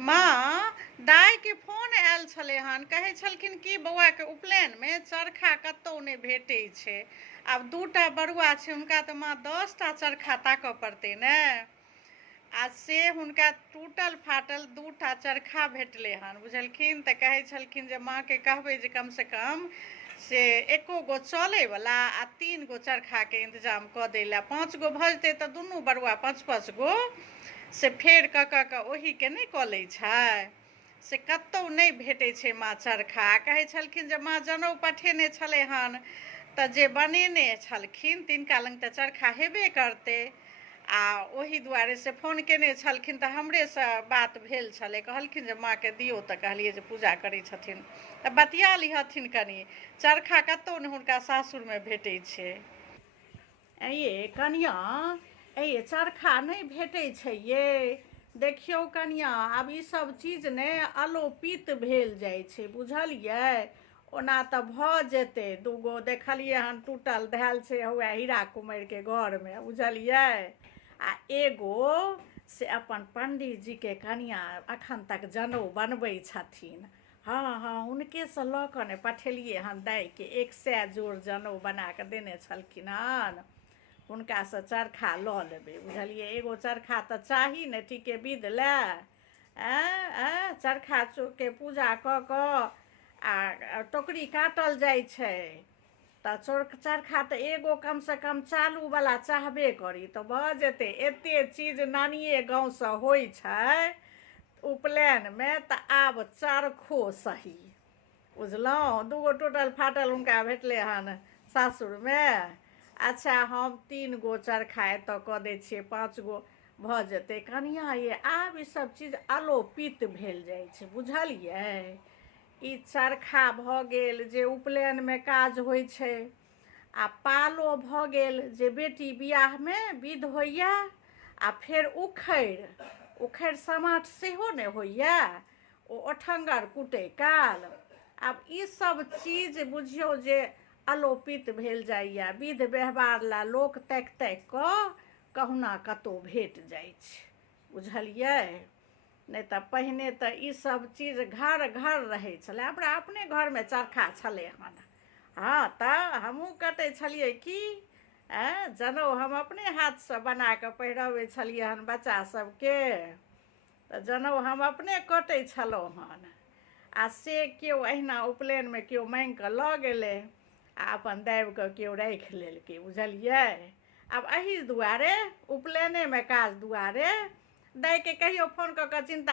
माँ दाइ के फोन आयल छलै हन, कहै छलखिन कि बौआ के उपनयन में चरखा कतौ नहीं भेटै छै। आब 2टा बरुआ छै, हुनका तऽ माँ 10टा चरखा ताकऽ पड़तै ने। आ से हुनका टूटल फाटल 2टा चरखा भेटलै हन, बुझलखिन। तऽ कहै छलखिन जे माँ के कहबै जे कम से कम से 1 गो चलै वाला आ 3 गो चरखा के इंतजाम कऽ दै लए। 5 गो भऽ जेतै तऽ दुनू बरुआ 5-5 गो से फेर कऽ ओही के नहीं कऽ लै छै। से कतौ नहीं भेटै छै माँ चरखा। कहै छलखिन जे माँ जनउ पठेने छलै हन, तऽ जे बनेने छलखिन तिनका लग तऽ चरखा हेबे करतै। आ ओही दुआरे से फोन केने छलखिन, तऽ हमरे से बात भेल छलै। कहलखिन जे माँ के दियौ, तऽ कहलियै जे पूजा करै छथिन तऽ बतिया लिहथिन कनि। चरखा कतौ नहीं हुनका सासुर में भेटै छै। ये कनिया, ये चरखा नहीं भेटै छै ये। देखियौ कनिया, आब ई सब चीज ने अलोपित भेल जाइ छै, बुझलियै। ओना तऽ भऽ जेतै। 2 गो देखलियै हन टूटल धैल छै हौवे हीरा कुमारि के घर में, बुझलियै। आ एगो से अपन पंडितजी के कनिया अखन तक जनउ बनबै छथिन। हाँ हाँ, हुनके से लऽ कऽ ने पठेलियै हन दाइ के। 100 जोड़ जनउ बना कऽ देने छलखिन हन। हुनका से चरखा लऽ लेबै, बुझलियै। एगो चरखा तऽ चाही ने ठीके विध लए। चरखा के पूजा कऽ कऽ आ टोकरी काटल जाइ छै। तऽ चरखा तऽ एगो कम से कम चालू वाला चाहबे करी, तऽ भऽ जेतै। एते चीज नानिये गाँव से होइ छै उपनयन में, तऽ आब चरखो सही, बुझलहुँ। 2 गो टूटल फाटल हुनका भेटलै हन सासुर में। अच्छा, हम 3 गो चरखा एतऽ कऽ दै छियै, 5 गो भऽ जेतै। कनिया ये, आब ई सब चीज अलोपित भेल जाइ छै, बुझलियै। ई चरखा भऽ गेल जे उपनयन में काज होइ छै, आ पालो भऽ गेल जे बेटी बियाह में विध होइया। आ फेर उखड़ि समाट सेहो ने होइया, ओ ओठङ्गर कुटै काल। आब ई सब चीज बुझियौ जे अलोपित भेल जाइया। विध व्यवहार ला लोक ताकि ताकि कऽ कहुना कतौ भेट जाइ छै, बुझलियै। नहीं तऽ पहिने तऽ ई सब चीज घर घर रहै छलै। हमरा अपने घर में चरखा छलै हन। हाँ, तऽ हमहूँ कटै छलियै कि जनउ हम अपने हाथ से बना कऽ पहिरबै छलियै हन बच्चा सबके। तऽ जनउ हम अपने कटै छलहुँ हन। आ से केओ अहिना उपनयन में केओ माँगि कऽ लऽ गेलै, आ अपन दाबि कऽ केओ राखि लेलकै, बुझलियै। आब एही दुआरे उपनयने में काज दुआरे दाइ के कहियो फोन कऽ कऽ चिन्ता